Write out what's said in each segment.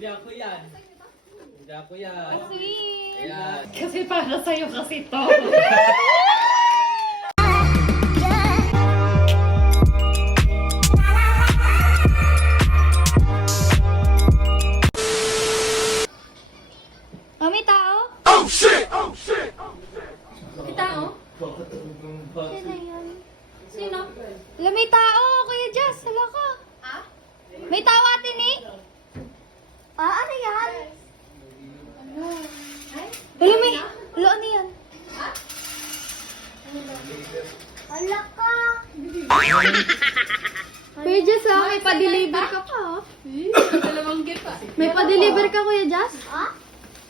Hindi ako yan. Hindi ako yan. Kasi... Ayan. Kasi para sa'yo kasi to. May tao? Oh shit! Oh shit! May tao? Sino yan? Sino? Wala, may tao, Kuya Jess. Hala ka. Ah? May tao atin eh? Ano yan? Wala, may... Wala, ano yan? Wala ka. Kuya Jess, may pa-deliver ka pa, Dalawang gift pa. May pa-deliver ka, Kuya Jess?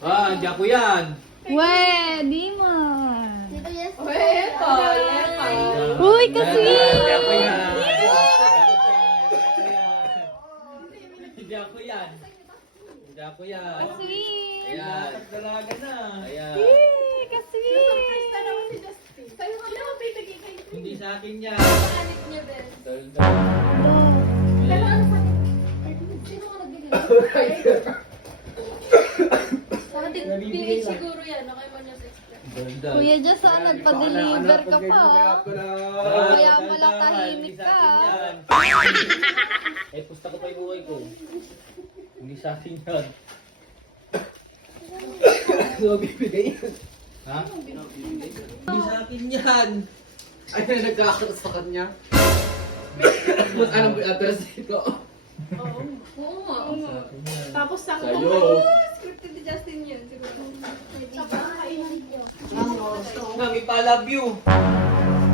Hindi ako yan. Weh, di man. Epa. Uy, kasi! Hindi ako yan. Hindi ako yan. Hindi ako yan. Kasi! Ayan. Dalaga na. Ayan. Kasi! Surprise na naman si Justin. Sa'yo ka naman bibigay kayo. Hindi sa akin yan. Pangalit niya, Ben. Pero ano sa sino ka nagbigay? PH siguro yan. Okay mo niya sa express. Kuya Jess, nagpa-deliver ka pa. Kaya pala tahimik ka. Eh, pusta ko pa yung buhay ko. Hindi sa akin yan. Ano bibigay yan? Ha? Hindi sa akin yan. Ay, nagkakaroon sa kanya. Kung anong address dito? Oo nga. Tapos sakto. Sa'yo. Scripted ni Justin yun. Siguro. Mami, pa love you.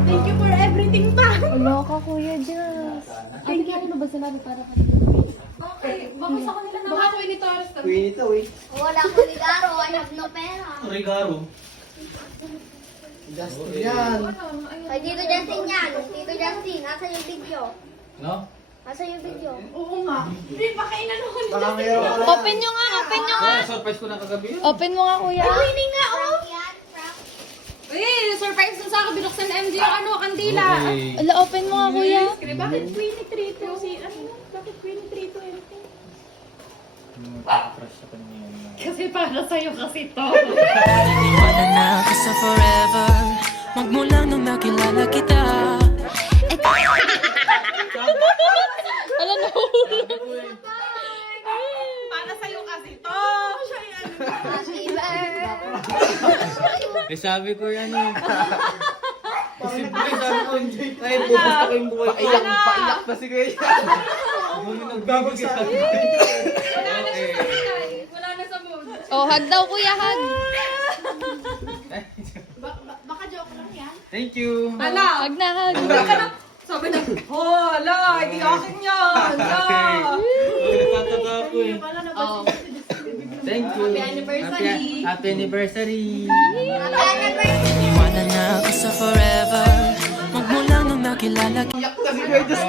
Thank you for everything, pa. Wala ka, Kuya Jess. Thank you. Ano ba sinabi para ka? Okay. Baka sa kanila na. Baka ko ini Taurus ka. Queen ito eh. Wala ko ligaro, I have no pera. Regaro. Justin yan. Ay, Tito Justin yan. Tito Justin, asan yung video? No? Asan yung video? Oo nga. Hindi, baka inano ko ni Baka Justin. mayroon ka lang. Open nyo nga, open nyo nga. Surprise ko na kagabi yun. Open mo nga, Kuya. Winning nga, oh! Yan, prank. Eh, surprise na sa akin. Binuksan na MJ yung ano, kandila. Okay. Wala, open mo nga, Kuya. Bakit Queenie Trito? Si ano? Bakit Queenie Trito? Crush sa kanya yun. Kasi para sa'yo kasi to. Iniwanan na kita forever Magmula nung nakilala kita Alam na, Para sa'yo kasi to. Siya yan. Happy birthday. Eh sabi ko yan eh. Posible sabi ko, ay bukas ako yung buhay ko. Paiyak na si Kuya. Nagbabag sa akin. Wala na siya sa bigay. Wala na sa mood. oh, hug daw, Kuya, hug. Baka joke lang yan. Thank you. Hug na, hug. Sabi na, hala, hindi akin yan. Nagtataka ako eh. Oh. Thank you. Happy anniversary. Happy anniversary. Happy anniversary. Iniwanan na kita forever Magmula nung nakilala kita Iyak na si Kuya Justin.